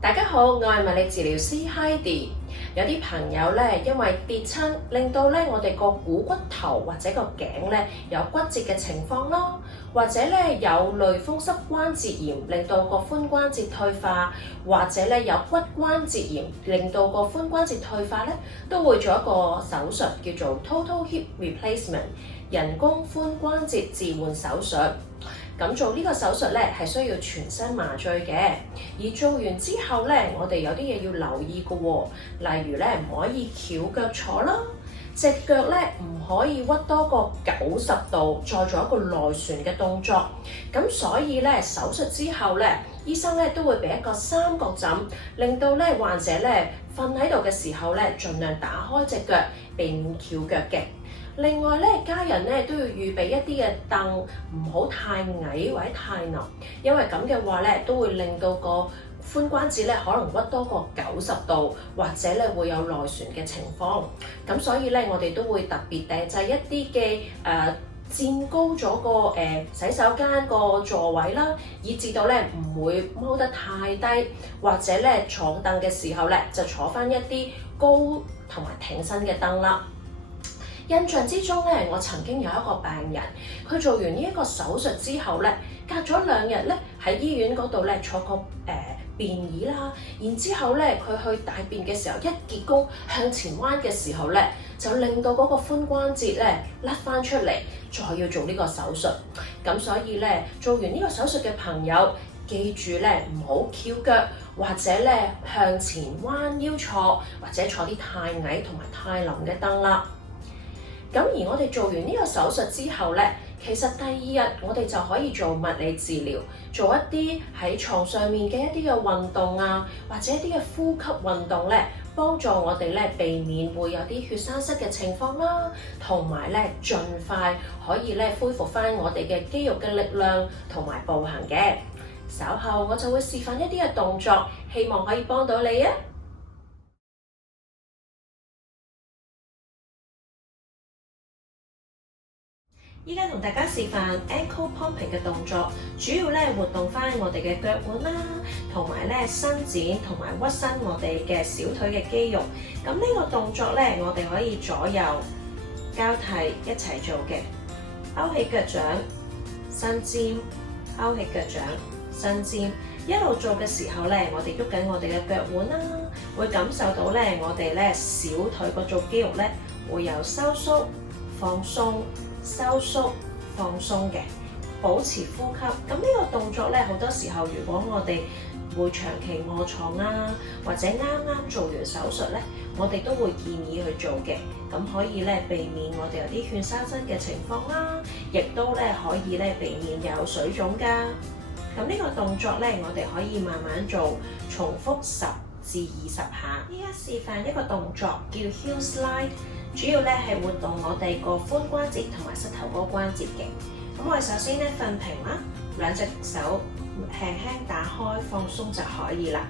大家好，我係物理治療師 Heidi。有啲朋友咧，因為跌親，令到咧我哋個股骨頭或者個頸咧有骨折嘅情況啦，或者咧有類風濕關節炎，令到個髖關節退化，或者咧有骨關節炎，令到個髖關節退化咧，都會做一個手術叫做 Total Hip Replacement 人工髖關節置換手術。咁做呢個手術咧係需要全身麻醉嘅，而做完之後咧，我哋有啲嘢要留意嘅喎，例如咧唔可以翹腳坐啦，隻腳咧唔可以屈多過90度，再做一個內旋嘅動作。咁所以咧手術之後咧，醫生咧都會俾一個三角枕，令到咧患者咧瞓喺度嘅時候咧，盡量打開隻腳，避免翹腳嘅。另外咧，家人咧都要預備一啲嘅凳，唔好太矮或者太腍，因為咁嘅話咧，都會令到個髖關節咧可能屈多過90度，或者咧會有內旋嘅情況。咁所以咧，我哋都會特別訂製一啲嘅墊高咗個洗手間個座位啦，以至到咧唔會踎得太低，或者咧坐凳嘅時候咧就坐返一啲高同埋挺身嘅凳啦。印象之中咧，我曾經有一個病人，佢做完呢一個手術之後咧，隔咗2日咧喺醫院嗰度咧坐個便椅啦，然之後咧佢去大便嘅時候一結弓向前彎嘅時候咧，就令到嗰個髖關節咧甩翻出嚟，再要做呢個手術。咁所以咧做完呢個手術嘅朋友，記住咧唔好翹腳，或者咧向前彎腰坐，或者坐啲太矮同埋太腍嘅凳啦。咁而我哋做完呢個手術之後咧，其實第2日我哋就可以做物理治療，做一啲喺床上面嘅一啲嘅運動啊，或者一啲嘅呼吸運動咧，幫助我哋咧避免會有啲血栓塞嘅情況啦，同埋咧盡快可以咧恢復返我哋嘅肌肉嘅力量同埋步行嘅。稍後我就會示範一啲嘅動作，希望可以幫到你啊！依家同大家示範 ankle pumping 嘅動作，主要咧活動翻我哋嘅腳腕啦，同埋咧伸展同埋屈伸我哋嘅小腿嘅肌肉。咁呢個動作咧，我哋可以左右交替一齊做嘅，勾起腳掌，伸展，勾起腳掌，伸展。一路做嘅時候咧，我哋喐緊我哋嘅腳腕啦，會感受到咧我哋咧小腿嗰組肌肉咧會有收縮、放鬆。收縮、放鬆嘅，保持呼吸。咁呢個動作咧，好多時候如果我哋會長期臥床啊，或者啱啱做完手術咧，我哋都會建議去做嘅。咁可以咧避免我哋有啲血栓塞嘅情況啦，亦都咧可以咧避免有水腫㗎。咁呢個動作咧，我哋可以慢慢做，重複10至20下。依家示範一個動作叫 heel slide。主要咧係活動我哋個髖關節同埋膝頭哥關節嘅。咁我哋首先咧瞓平啦，兩隻手輕輕打開放鬆就可以啦。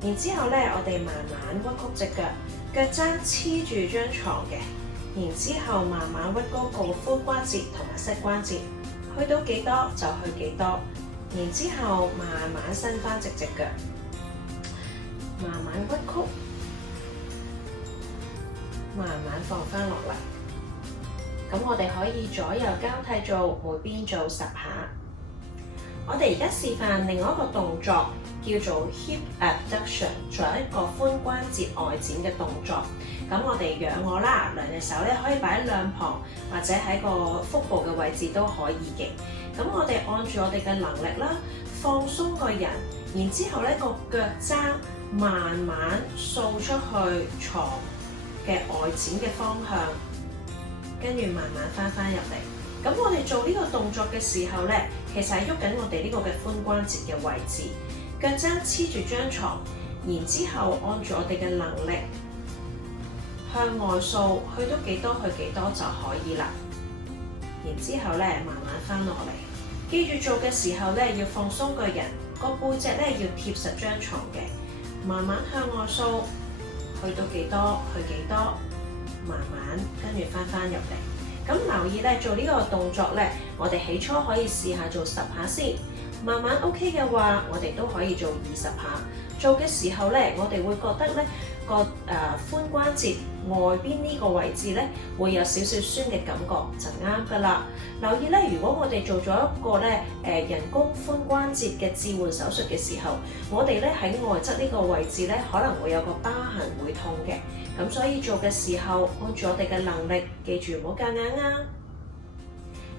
然之後咧，我哋慢慢屈曲隻腳，腳踭黐住張床嘅。然之後慢慢屈高個髖關節同埋膝關節，去到幾多就去幾多。然之後慢慢伸翻直隻腳，慢慢屈曲。慢慢放翻落嚟，咁我哋可以左右交替做，每邊做10下。我哋而家示範另外一個動作，叫做 hip abduction， 做一個髖關節外展嘅動作。咁我哋仰臥啦，兩隻手咧可以擺喺兩旁，或者喺個腹部嘅位置都可以嘅。咁我哋按住我哋嘅能力啦，放鬆個人，然之後咧個腳踭慢慢掃出去床嘅外展嘅方向，跟住慢慢翻入嚟。咁我哋做呢個動作嘅時候咧，其實係喐緊我哋呢個嘅髖關節嘅位置，腳踭黐住張床，然之後按住我哋嘅能力向外掃，去到幾多去幾多就可以啦。然之後咧慢慢翻落嚟，記住做嘅時候咧要放鬆個人，個背脊咧要貼實張床嘅，慢慢向外掃。去到幾多去幾多，慢慢跟住翻入嚟。咁留意咧，做呢個動作咧，我哋起初可以試下做10下先，慢慢 OK 嘅話，我哋都可以做20下。做嘅時候咧，我哋會覺得咧個髖關節外邊呢個位置咧會有少少酸嘅感覺，就啱㗎啦。留意咧，如果我哋做咗一個咧人工髖關節嘅置換手術嘅時候，我哋咧喺外側呢個位置咧可能會有個疤痕會痛嘅。咁所以做嘅時候，按住我哋嘅能力，記住唔好夾硬啊！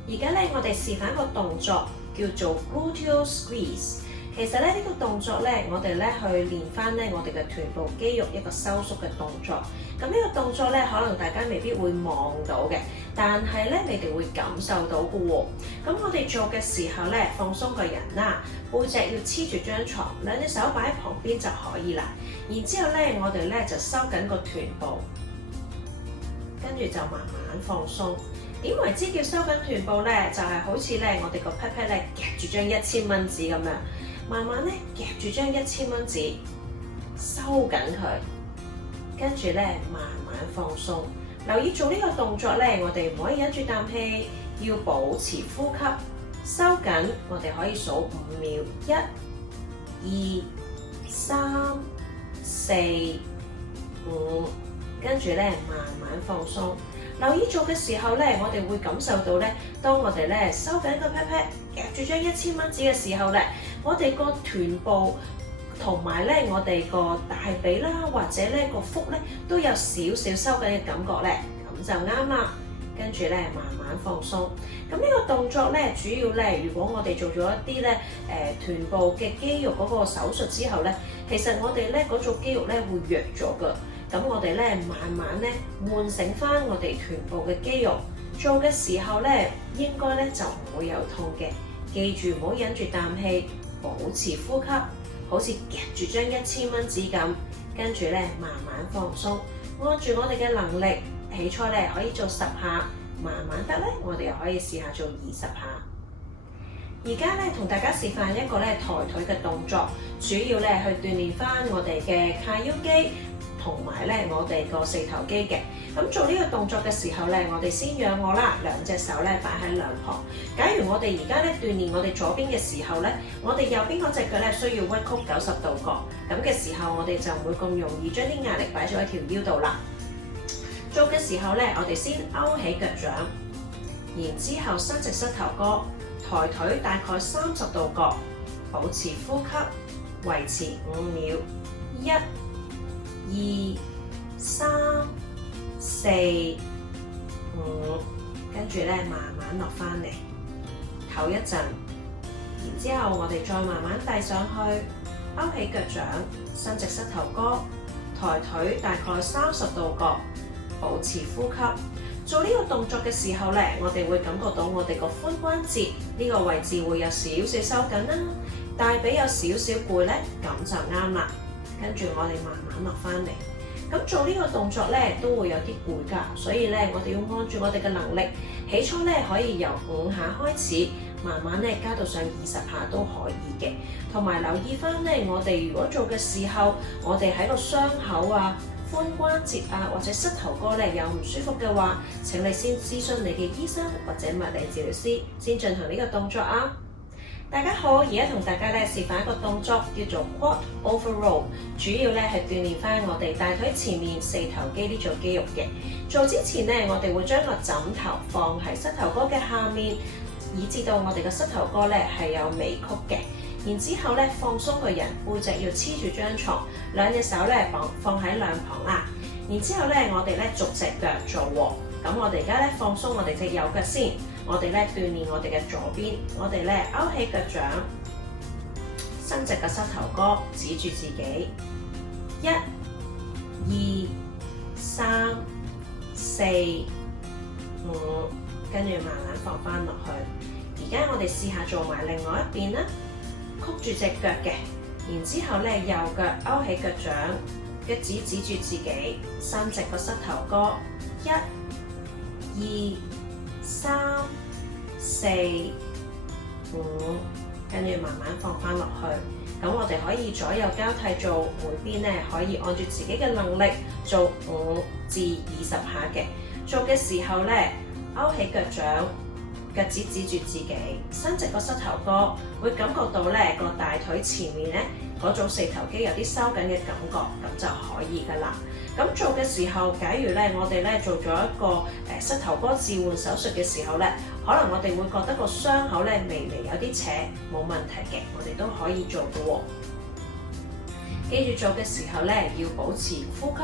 而家咧，我哋示範一個動作叫做 gluteal squeeze。其實咧呢個動作咧，我哋咧去練翻咧我哋嘅臀部肌肉一個收縮嘅動作。咁呢個動作咧，可能大家未必會望到嘅，但係咧你哋會感受到嘅喎。咁我哋做嘅時候咧，放鬆個人啦，背脊要黐住張床，兩隻手擺喺旁邊就可以啦。然之後咧，我哋咧就收緊個臀部，跟住就慢慢放鬆。點為之叫收緊臀部咧？就係好似咧我哋個 pat pat 咧夾住張1000蚊紙咁樣。慢慢咧夾住張1000蚊紙，收緊佢，跟住咧慢慢放鬆。留意做呢個動作咧，我哋唔可以忍住啖氣，要保持呼吸，收緊。我哋可以數5秒，1、2、3、4、5，跟住咧慢慢放鬆。留意做嘅時候咧，我哋會感受到咧，當我哋咧收緊個 pat pat，夾住張1000蚊紙嘅時候咧，我哋個臀部同埋咧我哋個大髀啦，或者咧個腹咧都有少少收緊嘅感覺咧，咁就啱啦。跟住咧慢慢放鬆。咁呢個動作咧，主要咧，如果我哋做咗一啲咧臀部嘅肌肉嗰個手術之後咧，其實我哋咧嗰組肌肉咧會弱咗㗎。咁我哋咧慢慢咧喚醒翻我哋臀部嘅肌肉，做嘅時候咧應該咧就唔會有痛嘅。記住唔好忍住啖氣，保持呼吸，好似夾住張1000蚊紙咁，跟住咧慢慢放鬆。按住我哋嘅能力，起初咧可以做10下，慢慢得咧我哋又可以試下做20下。而家咧同大家示範一個咧抬腿嘅動作，主要咧去鍛鍊翻我哋嘅髂腰肌。同埋咧，我哋個四頭肌嘅。咁做呢個動作嘅時候咧，我哋先仰臥啦，兩隻手咧擺喺兩旁。假如我哋而家咧鍛鍊我哋左邊嘅時候咧，我哋右邊嗰隻腳咧需要屈曲90度角，咁嘅時候我哋就唔會咁容易將啲壓力擺咗喺條腰度啦。做嘅時候咧，我哋先勾起腳掌，然之後伸直膝頭哥，抬腿大概30度角，保持呼吸，維持5秒，1、2、3、4、5，跟住咧慢慢落翻嚟，唞一陣，然之後我哋再慢慢遞上去，勾起腳掌，伸直膝頭哥，抬腿大概30度角，保持呼吸。做呢個動作嘅時候咧，我哋會感覺到我哋個髖關節呢個位置會有少少收緊啦，大髀有少少攰咧，咁就啱啦。跟住我哋慢慢落翻嚟，咁做呢個動作咧都會有啲攰㗎，所以咧我哋要按住我哋嘅能力，起初咧可以由5下開始，慢慢咧加到上20下都可以嘅。同埋留意翻咧，我哋如果做嘅時候，我哋喺個傷口啊、髖關節啊或者膝頭哥咧有唔舒服嘅話，請你先諮詢你嘅醫生或者物理治療師，先進行呢個動作啊。大家好，而家同大家咧示範一個動作叫做 quad over row， 主要咧係鍛鍊翻我哋大腿前面四頭肌呢組肌肉嘅。做之前咧，我哋會將個枕頭放喺膝頭哥嘅下面，以至到我哋嘅膝頭哥咧係有微曲嘅。然之後咧放鬆個人，背脊要黐住張床，兩隻手咧放喺兩旁啦。然之後咧，我哋咧逐隻腳做喎。咁我哋而家咧放鬆我哋隻右腳先。我哋咧鍛鍊我哋嘅左邊，我哋咧勾起腳掌，伸直個膝頭哥，指住自己，1、2、3、4、5，跟住慢慢放翻落去。而家我哋試下做埋另外一邊啦，曲住隻腳嘅，然之後咧右腳勾起腳掌，腳趾指住自己，伸直個膝頭哥，1、2、3、4、5，跟住慢慢放翻落去。咁我哋可以左右交替做，每邊咧可以按住自己嘅能力做5至20下嘅。做嘅時候咧，勾起腳掌，腳趾指住自己，伸直個膝頭哥，會感覺到咧個大腿前面咧嗰組四頭肌有啲收緊嘅感覺，咁就可以㗎啦。咁做嘅時候，假如咧我哋咧做咗一個膝頭哥置換手術嘅時候咧，可能我哋會覺得個傷口咧微微有啲扯，冇問題嘅，我哋都可以做嘅喎。記住做嘅時候咧，要保持呼吸，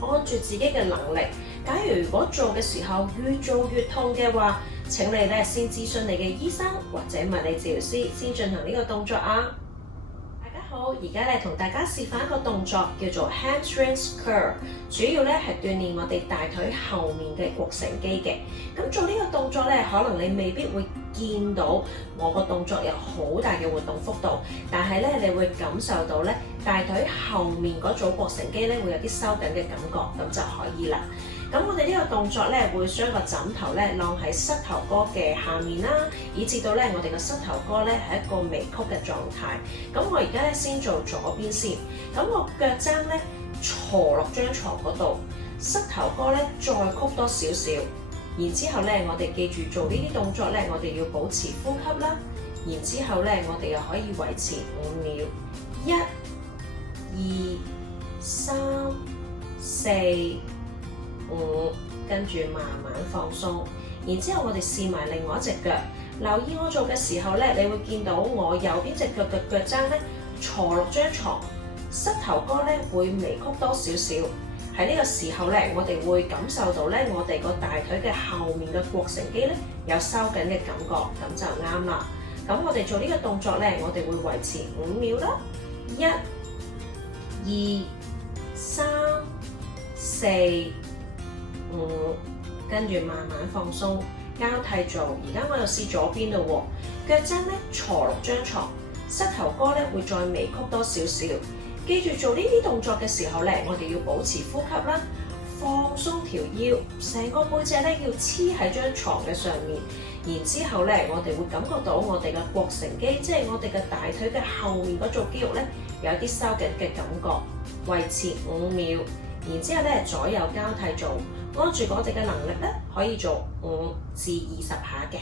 按住自己嘅能力。假如果做嘅時候越做越痛嘅話，請你咧先諮詢你嘅醫生或者物理治療師先進行呢個動作啊！大家好，而家咧同大家示範一個動作叫做 hamstrings curl， 主要咧係鍛鍊我哋大腿後面嘅膕繩肌嘅。咁做呢個動作咧，可能你未必會見到我個動作有好大嘅活動幅度，但係咧你會感受到咧大腿後面嗰組膕繩肌咧會有啲收緊嘅感覺，咁就可以啦。咁我哋呢個動作咧，會將個枕頭咧晾喺膝頭哥嘅下面啦，以至到咧我哋個膝頭哥咧係一個微曲嘅狀態。咁我而家咧先做左邊先，咁個腳踭咧坐落張床嗰度，膝頭哥咧再曲多少少，然之後咧我哋記住做呢啲動作咧，我哋要保持呼吸啦。然之後咧，我哋又可以維持5秒，1、2、3、4、5，跟住慢慢放鬆，然之後我哋試埋另外一隻腳，留意我做嘅時候咧，你會見到我右邊隻腳嘅腳踭咧坐落張床，膝頭哥咧會微曲多少少。喺呢個時候咧，我哋會感受到咧我哋個大腿嘅後面嘅膕繩肌咧有收緊嘅感覺，咁就啱啦。咁我哋做呢個動作咧，我哋會維持5秒啦，1、2、3、4、5，跟住慢慢放鬆，交替做。而家我又試左邊咯喎，腳踭咧坐落張床，膝頭哥咧會再微曲多少少。記住做呢啲動作嘅時候咧，我哋要保持呼吸啦，放鬆條腰，成個背脊咧要黐喺張床嘅上面。然之後咧，我哋會感覺到我哋嘅膕繩肌，即係我哋嘅大腿嘅後面嗰組肌肉咧，有啲收緊嘅感覺。維持5秒，然之後咧左右交替做，按住我哋嘅能力咧，可以做5至20下嘅。